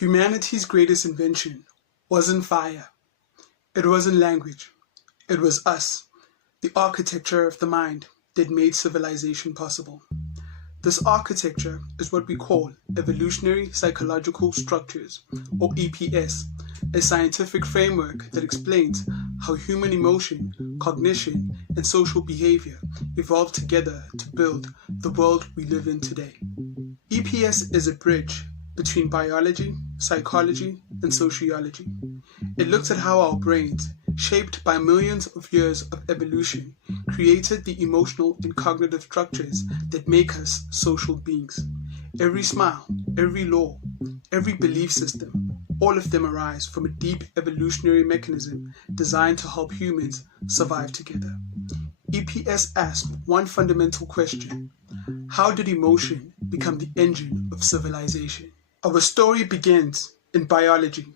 Humanity's greatest invention wasn't fire, it wasn't language, it was us, the architecture of the mind that made civilization possible. This architecture is what we call Evolutionary Psychological Structures, or EPS, a scientific framework that explains how human emotion, cognition, and social behavior evolved together to build the world we live in today. EPS is a bridge between biology, psychology, and sociology. It looks at how our brains, shaped by millions of years of evolution, created the emotional and cognitive structures that make us social beings. Every smile, every law, every belief system, all of them arise from a deep evolutionary mechanism designed to help humans survive together. EPS asks one fundamental question: how did emotion become the engine of civilization? Our story begins in biology.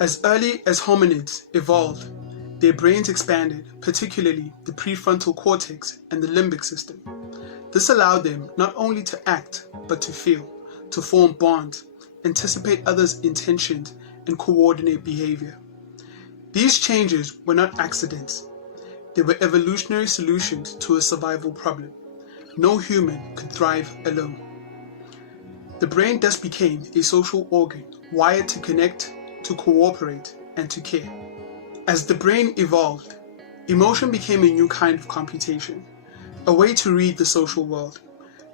As early as hominids evolved, their brains expanded, particularly the prefrontal cortex and the limbic system. This allowed them not only to act, but to feel, to form bonds, anticipate others' intentions, and coordinate behavior. These changes were not accidents. They were evolutionary solutions to a survival problem. No human could thrive alone. The brain thus became a social organ, wired to connect, to cooperate, and to care. As the brain evolved, emotion became a new kind of computation, a way to read the social world.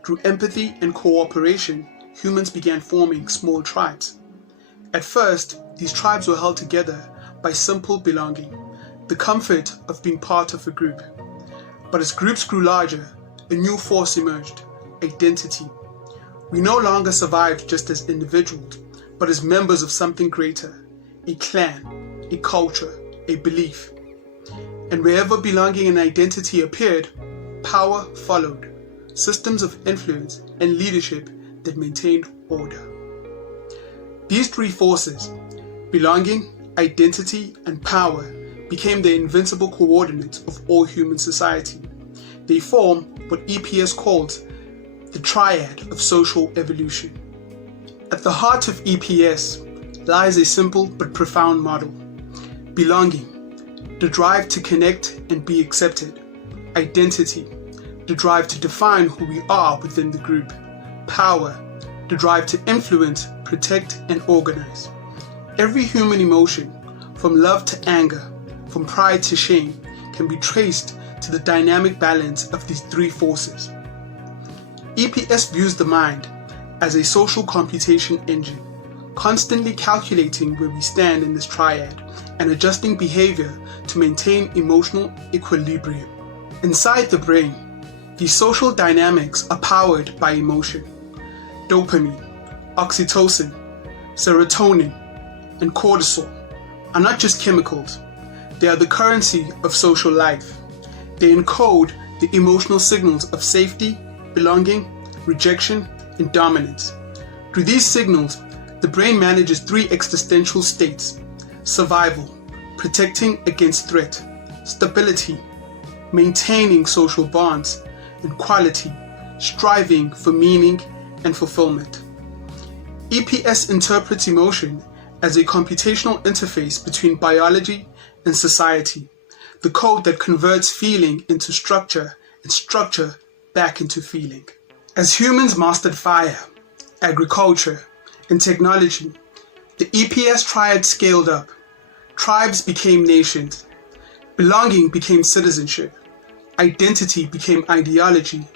Through empathy and cooperation, humans began forming small tribes. At first, these tribes were held together by simple belonging, the comfort of being part of a group. But as groups grew larger, a new force emerged: identity. We no longer survived just as individuals, but as members of something greater, a clan, a culture, a belief. And wherever belonging and identity appeared, power followed, systems of influence and leadership that maintained order. These three forces, belonging, identity, and power, became the invincible coordinates of all human society. They form what EPS calls the triad of social evolution. At the heart of EPS lies a simple but profound model: belonging, the drive to connect and be accepted; identity, the drive to define who we are within the group; power, the drive to influence, protect, and organize. Every human emotion, from love to anger, from pride to shame, can be traced to the dynamic balance of these three forces. EPS views the mind as a social computation engine, constantly calculating where we stand in this triad and adjusting behavior to maintain emotional equilibrium. Inside the brain, these social dynamics are powered by emotion. Dopamine, oxytocin, serotonin, and cortisol are not just chemicals. They are the currency of social life. They encode the emotional signals of safety, belonging, rejection, and dominance. Through these signals, the brain manages three existential states: survival, protecting against threat; stability, maintaining social bonds; and quality, striving for meaning and fulfillment. EPS interprets emotion as a computational interface between biology and society, the code that converts feeling into structure and structure back into feeling. As humans mastered fire, agriculture, and technology, the EPS triad scaled up. Tribes became nations. Belonging became citizenship. Identity became ideology.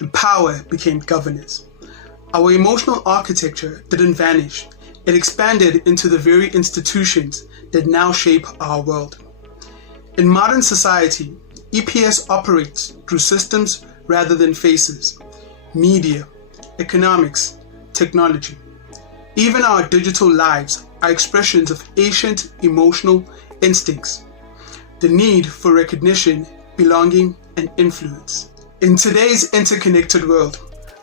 And power became governance. Our emotional architecture didn't vanish. It expanded into the very institutions that now shape our world. In modern society, EPS operates through systems rather than faces: media, economics, technology. Even our digital lives are expressions of ancient emotional instincts: the need for recognition, belonging, and influence. In today's interconnected world,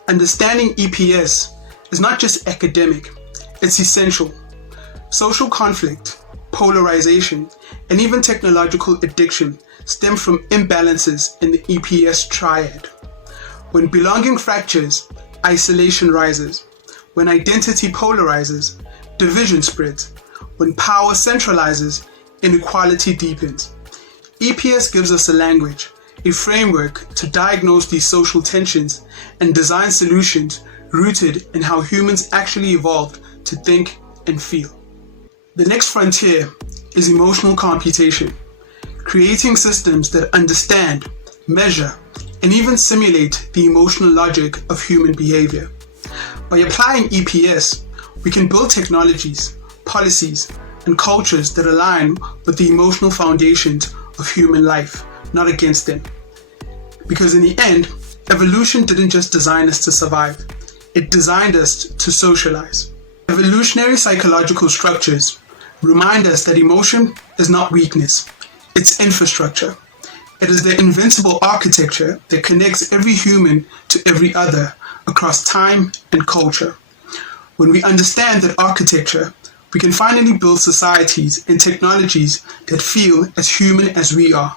understanding EPS is not just academic, it's essential. Social conflict, polarization, and even technological addiction stem from imbalances in the EPS triad. When belonging fractures, isolation rises. When identity polarizes, division spreads. When power centralizes, inequality deepens. EPS gives us a language, a framework to diagnose these social tensions and design solutions rooted in how humans actually evolved to think and feel. The next frontier is emotional computation, creating systems that understand, measure, and even simulate the emotional logic of human behavior. By applying EPS, we can build technologies, policies, and cultures that align with the emotional foundations of human life, not against them. Because in the end, evolution didn't just design us to survive, it designed us to socialize. Evolutionary psychological structures remind us that emotion is not weakness, it's infrastructure. It is the invincible architecture that connects every human to every other across time and culture. When we understand that architecture, we can finally build societies and technologies that feel as human as we are.